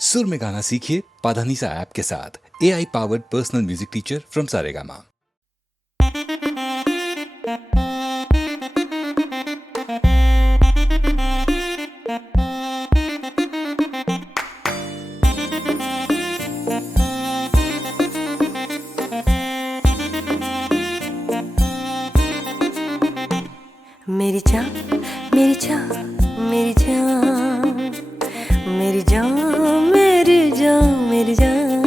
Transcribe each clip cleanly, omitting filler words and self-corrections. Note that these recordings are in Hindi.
सुर में गाना सीखिए पाधानीसा ऐप के साथ। AI powered personal music teacher from Saregama. मेरी जान, मेरी जान, मेरी जान, मेरी जान, मेरी जान, मेरी जान।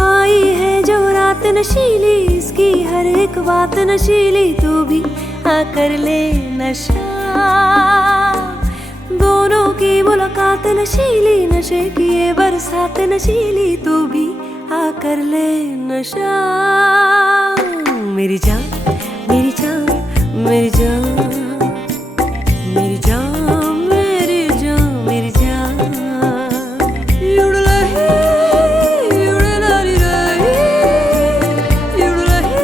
आई है जो रात नशीली, इसकी हर एक बात नशीली, तू भी आकर ले नशा। दोनों की मुलाकात नशीली, नशे की ये बरसात नशीली, तू भी आकर ले नशा। मेरी जान, मेरी जान, मेरी जान, मेरी जान, मेरी जान, मेरी जान। युड़लही, युड़लही, युड़लही,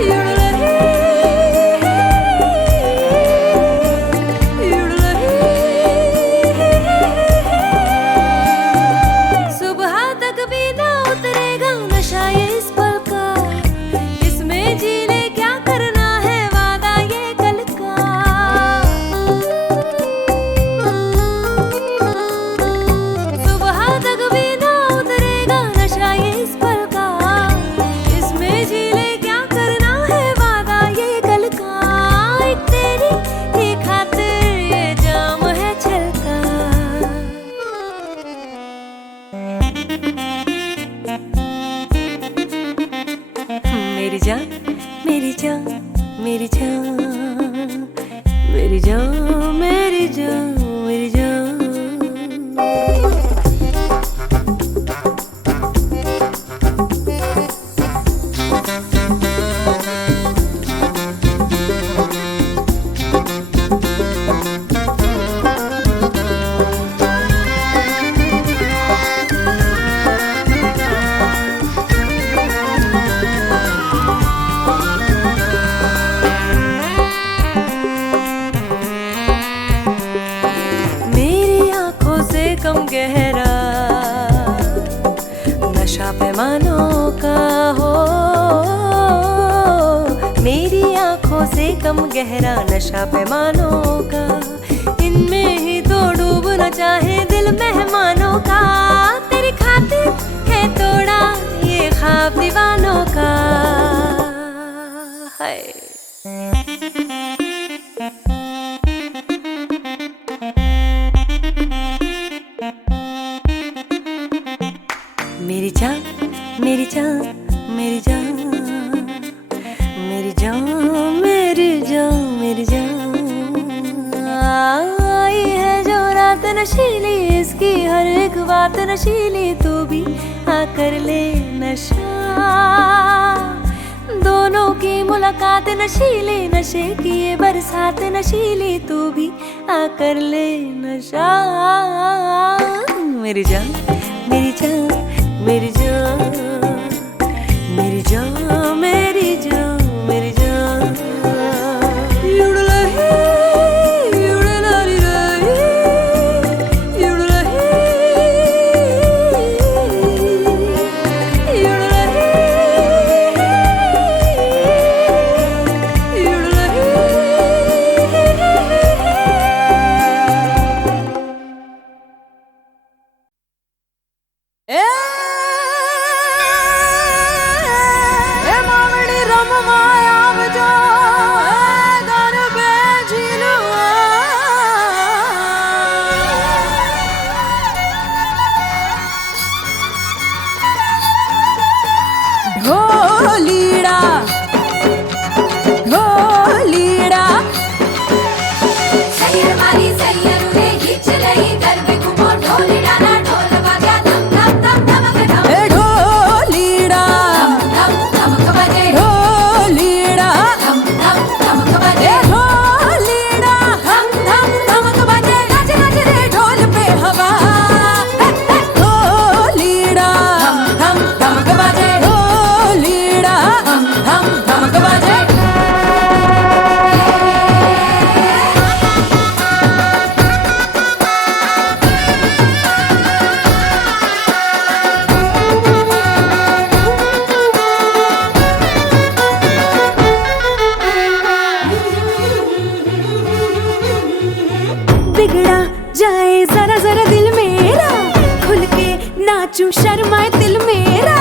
युड़लही, युड़लही। सुबह तक भी ना उतरेगा नशा ये इस पल का, जी ले क्या करना है वादा ये कल का। सुबह तक भी ना उतरेगा नशा ये इस पल का, इसमें जी ले क्या करना है वादा ये कल का। एक तेरी ही खातिर ये जाम है छलका। मेरी जान, मेरी जान, मेरी जान, मेरी जान, मेरी जान, मेरी जान। कम गहरा नशा पैमानों का हो, मेरी आंखों से कम गहरा नशा पैमानों का। इनमें ही तो डूबना चाहे दिल मेहमानों का। तेरी खातिर है तोड़ा ये ख्वाब दीवानों का। हाय मेरी जान, मेरी जान, मेरी जान, मेरी जान, मेरी जान, मेरी जान। आई है जो रात नशीली, इसकी हर एक बात नशीली, तू भी आकर ले नशा। दोनों की मुलाकात नशीली, नशे की ये बरसात नशीली, तू भी आकर ले नशा। मेरी जान, मेरी जान, मेरी जान, मेरी जान, मेरी जान, मेरी जान। युड़लही, युड़लही, युड़लही, युड़लही, युड़लही। बिगड़ा जाए जरा जरा दिल मेरा, खुल के नाचूं शर्माए दिल मेरा,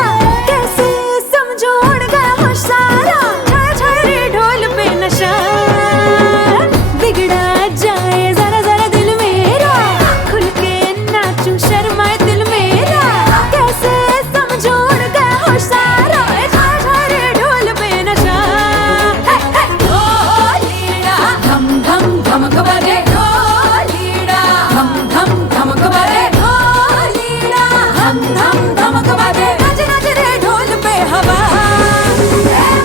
कैसे समझो उड़ गया होश सारा, छाया छाया रे ढोल पे नशा। बिगड़ा जाए जरा जरा दिल मेरा, खुल के नाचूं शर्माए दिल मेरा, कैसे समझो उड़ गया होश सारा, छाया छाया रे ढोल पे नशा। ढोलीड़ा धम धम धमक बजे, ढोलीड़ा धम धम धमक बजे, ढोलीड़ा धम धम धमक बजे, नच नच रे ढोल पे हवा।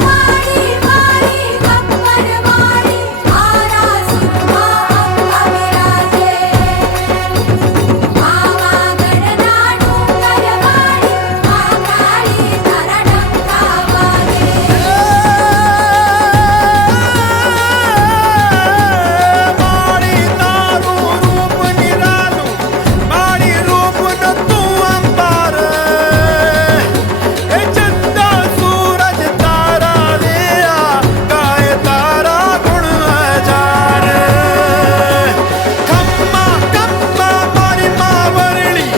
मारी मारी कमर मारी, आरा सुरमा अविराजे, आवा गणना डूंगर मारी, आकाली धरा डंका बाजे। माड़ी तारू रूप निरालू, माड़ी रूप न तू अंबर, ए चंदा सूरज तारा लिया, गाए तारा गुण हजार। खम्मा खम्मा मारी मावरली,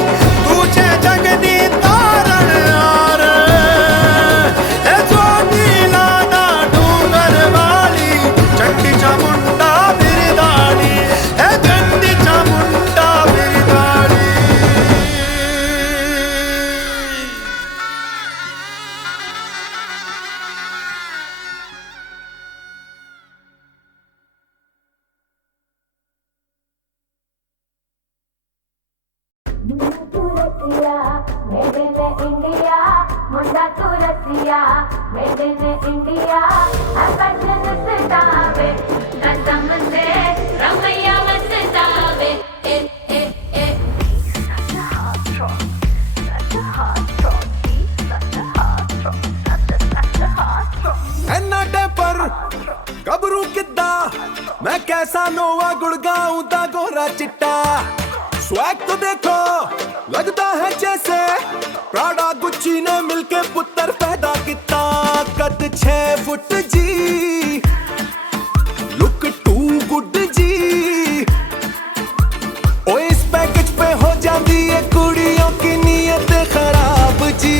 तुझे जगनी तारण हार, ए ज्योति लाना डूंगर वाली, चंडी चामुंडा बिरदाड़ी, ए चंडी चामुंडा बिरदाड़ी। तुरसिया मेड इन इंडिया, मुंडा तुरसिया मेड इन इंडिया, फैशन सतावे कसम से रमैया मस्तावे। ए ए ए such a hot rock, such a hot rock, such a hot rock, such a hot rock। ਐਨਾ ਟੈਂਪਰ ਗੱਭਰੂ ਕਿੱਦਾਂ, ਮੈਂ ਕੈਸਾ ਨੋਵਾ ਗੁੜਗਾਉਂ ਦਾ ਗੋਰਾ ਚਿੱਟਾ। स्वैग तो देखो लगता है जैसे प्राडा गुच्ची ने मिलके पुत्र पैदा किता। कद 6 फुट जी, लुक टू गुड जी, ओ इस पैकेज पे हो जाती है कुड़ियों की नीयत खराब जी।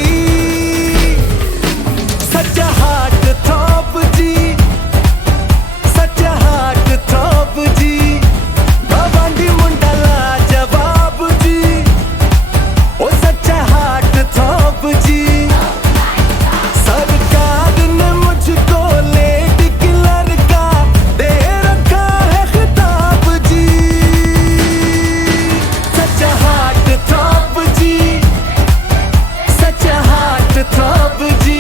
सच्चा हार्ट थ्रॉप जी, सच्चा हार्ट थ्रॉप जी, बाबांडी मुंडा लाजवाब जी, ओ सच्चा हार्ट थ्रॉप जी। सरकार ने मुझको लेडी किलर का दे रखा है खिताब जी। सच्चा हार्ट थ्रॉप जी, सच्चा हार्ट थ्रॉप जी।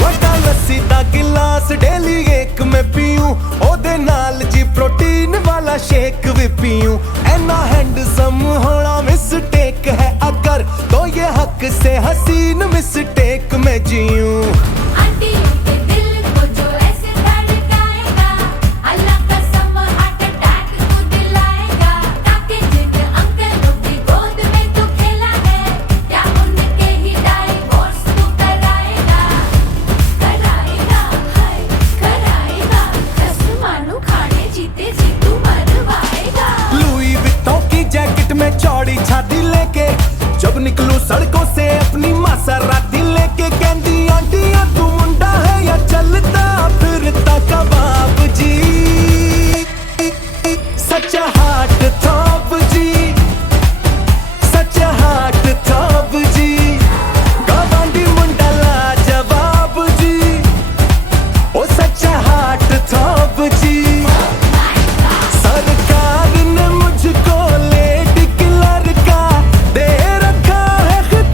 ਵੱਡਾ ਲੱਸੀ ਦਾ ਗਿਲਾਸ ਡੇਲੀ ਇੱਕ ਮੈਂ ਪੀਊਂ, ਉਹਦੇ ਨਾਲ ਜੀ ਪ੍ਰੋਟੀਨ ਵਾਲਾ शेक भी पीऊं। ऐना हैंडसम होना मिस्टेक है अगर, तो ये हक से हसीन मिस्टेक में जीऊं। आंटियों के दिल को जो ऐसे धड़काएगा, अल्लाह कसम हार्ट अटैक को दिलाएगा। ताकि जिन अंकलों की गोद में तू खेला है, क्या उनके ही डाइवोर्स तू कराएगा? कराएगा हाय कराएगा, कसम मानू खाने जीते जी तू मरवाएगा। लुई विट्टों की जैकेट में चौड़ी छाती लेके जब निकलूं सड़कों से अपनी मासराती लेके, कहती आंटियां तू मुंडा है या चलता फिरता कबाब जी। सच्चा हार्ट थ्रॉप जी, सच्चा हार्ट थ्रॉप जी, गवांडी मुंडा लाजवाब जी, ओ सच्चा हार्ट थ्रॉप जी। सरकार ने मुझको लेडी किलर का दे रखा है खिताब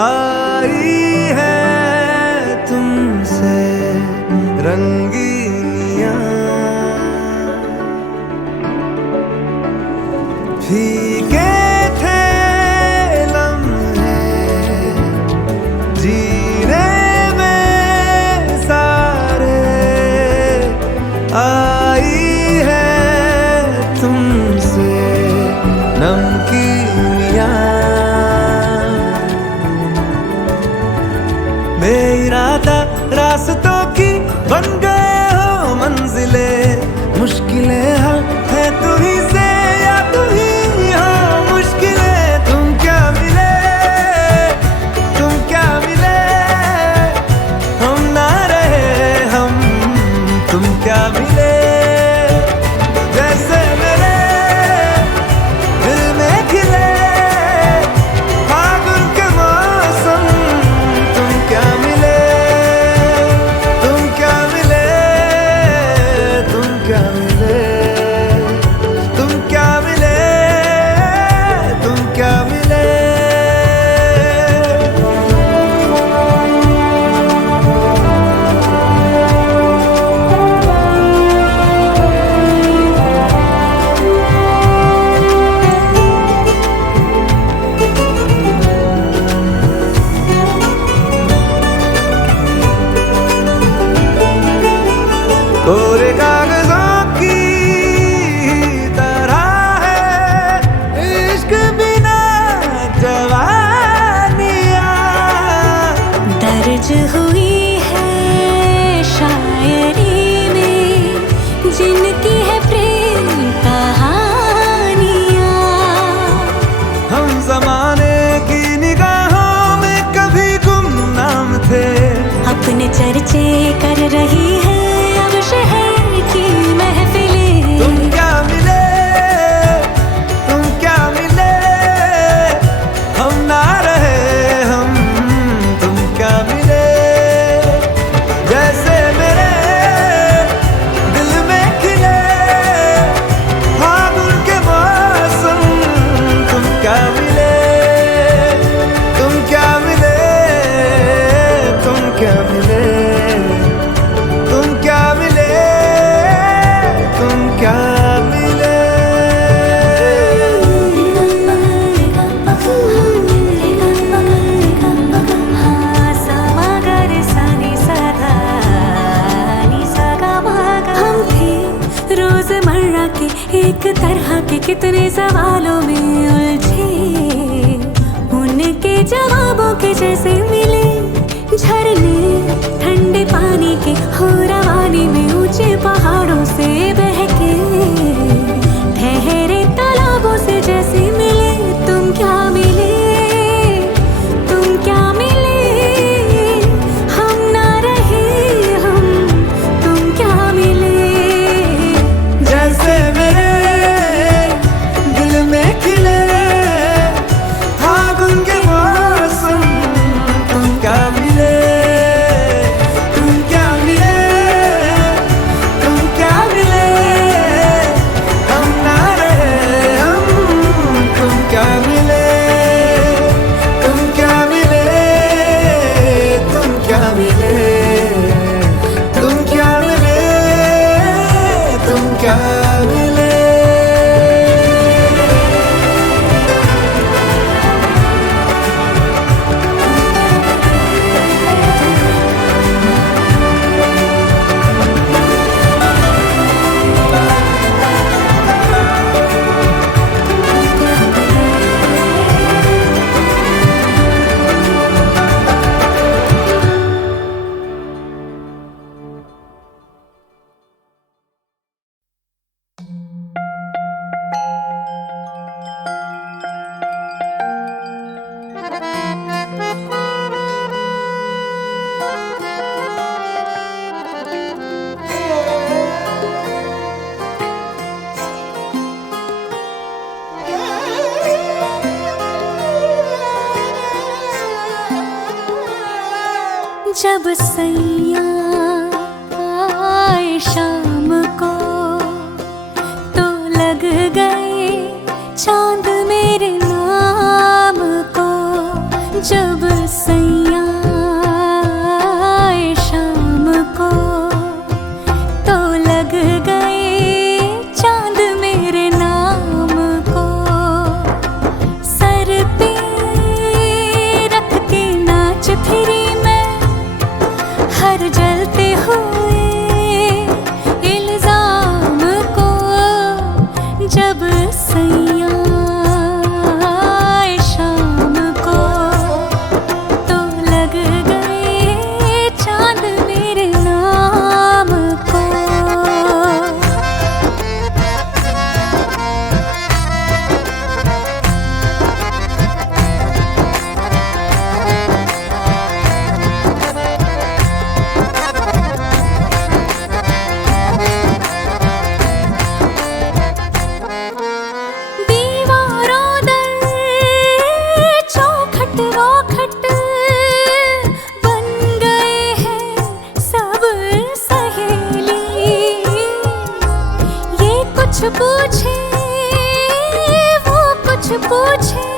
आई है तुमसे रंगीनियां, फीके थे लम्हे जीने में सारे, आई है तुमसे नमकीनियां, बेइरादा रास्तों की बन गए हो मंजिलें, मुश्किलें हल है तू ही से या तू ही हो मुश्किलें। तुम क्या मिले, तुम क्या मिले, हम ना रहे हम, तुम क्या मिले, जैसे मेरे दिल में खिले फागुन के मौसम। तुम क्या मिले, तुम क्या मिले, तुम क्या मिले, तुम क्या मिले, तुम क्या मिले। कोरे कागजों की तरह है इश्क बिना जवानियां, दर्ज हुई है शायरी में जिनकी है प्रेम कहानियां। हम जमाने की निगाहों में कभी गुमनाम थे, अपने चर्चे कर रही है अब शहर की महफिलें। तुम क्या मिले, तुम क्या मिले, हम ना रहे हम, तुम क्या मिले, जैसे मेरे दिल में खिले फागुन के मौसम। तुम क्या मिले, तुम क्या मिले, तुम क्या मिले, तुम क्या मिले, तुम क्या मिले। हम थे रोजमर्रा के एक तरह के कितने सवालों में उलझे, उनके जवाबों के जैसे मिले झरने ठंडे पानी के हो रवानी में, ऊंचे पहाड़ों से बहके ठहरे तालाबों से जैसे मिले। तुम क्या मिले, तुम क्या मिले, हम ना रहे हम, तुम क्या मिले, जैसे मेरे दिल में खिले फागुन के मौसम। तुम क्या मिले, तुम क्या मिले, तुम क्या मिले, हम ना रहे हम, तुम क्या मिले, तुम क्या मिले, तुम क्या मिले, तुम क्या मिले, तुम क्या मिले। जब सैया आए शाम को तो लग गए चांद मेरे नाम को। जब पूछे, वो कुछ पूछे,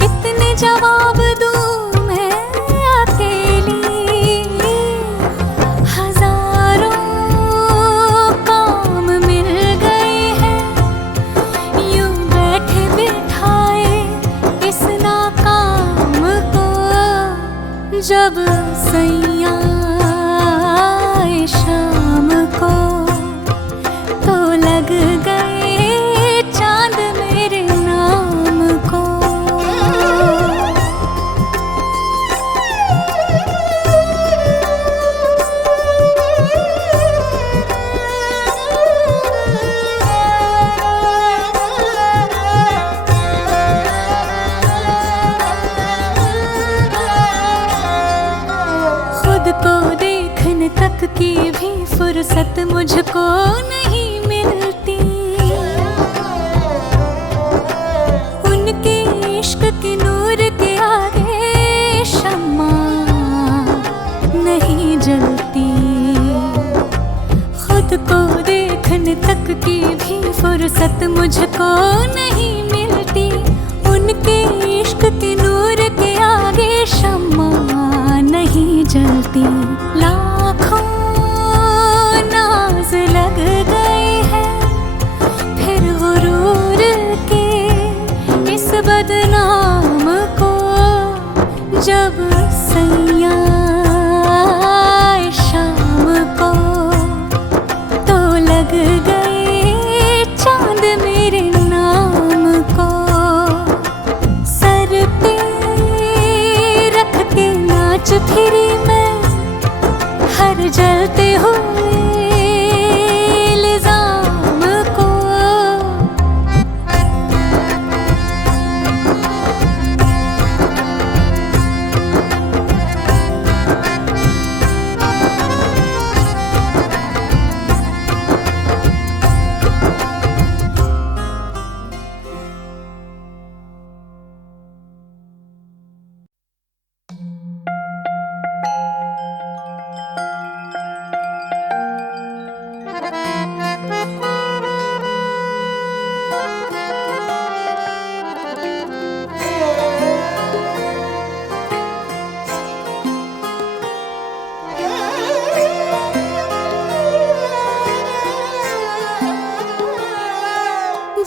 कितने जवाब दूं मैं अकेली। हजारों काम मिल गए हैं, यूं बैठे बिठाए इस नाकाम को। जब सैया आए शाम को, तो लग गए चांद मेरे नाम को। खुद को देखने तक की भी फुर्सत मुझको नहीं मिलती। उनके इश्क के नूर के आगे शम्मा नहीं जलती। खुद को देखने तक की भी फुर्सत मुझको नहीं मिलती। उनके इश्क के नूर के आगे शम्मा नहीं जलती। लाखों नाज लग गए हैं फिर गुरूर के इस बदनाम को। जब सैया आए शाम को, तो लग गए चांद मेरे नाम को। सर पे रख के नाच फिरी मैं हर जलते हुए इल्जाम को।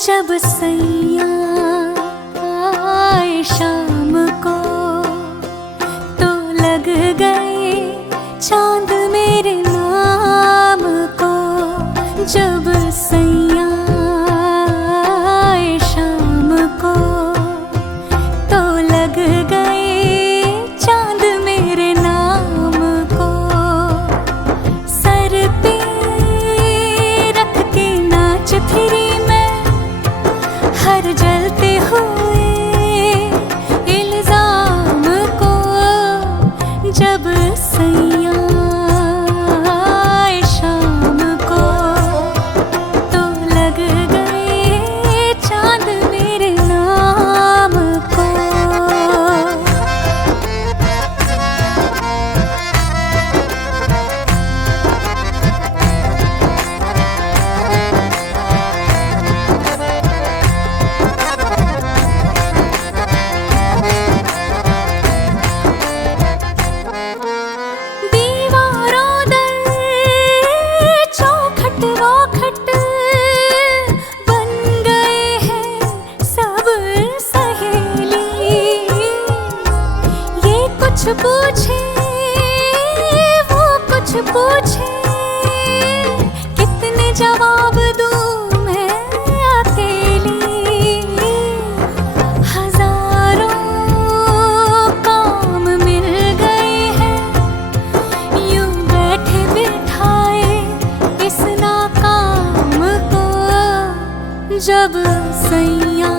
जब सैया आए शाम को, तो लग गए चांद मेरे नाम को। जब सैया आए शाम को, तो लग गए चांद मेरे नाम को। सर पे रख के नाच फिरी मैं हर जलते हुए इल्जाम को। जब सैया आए शाम को, तो लग गए चांद मेरे नाम को। पूछे, वो कुछ पूछे, कितने जवाब दूं मैं अकेली। हजारों काम मिल गए हैं, यूं बैठे बिठाए इस नाकाम को। जब सैया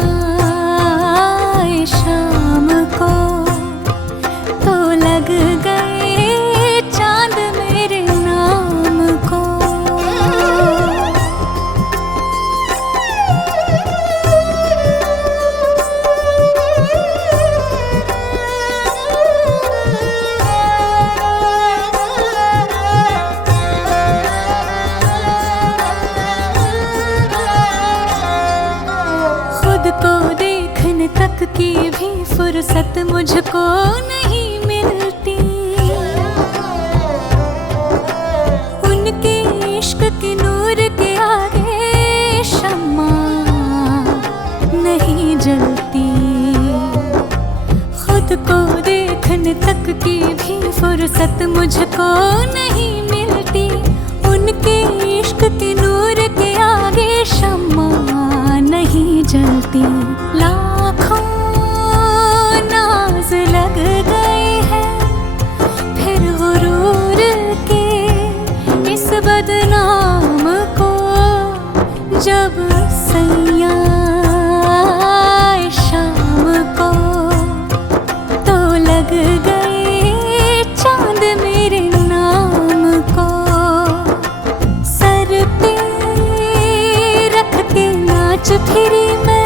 आए शाम को, तो लग गए चांद मेरे नाम को। मुझको नहीं मिलती। उनके इश्क के नूर के आगे शम्मा नहीं जलती। खुद को देखने तक की भी फुर्सत मुझको नहीं मिलती। उनके इश्क के नूर के आगे शम्मा नहीं जलती। लाखों नाज लग गए हैं फिर गुरूर के इस बदनाम को। जब सैया शाम को तो लग गए चांद मेरे नाम को। सर पे रख के नाच फिरी मैं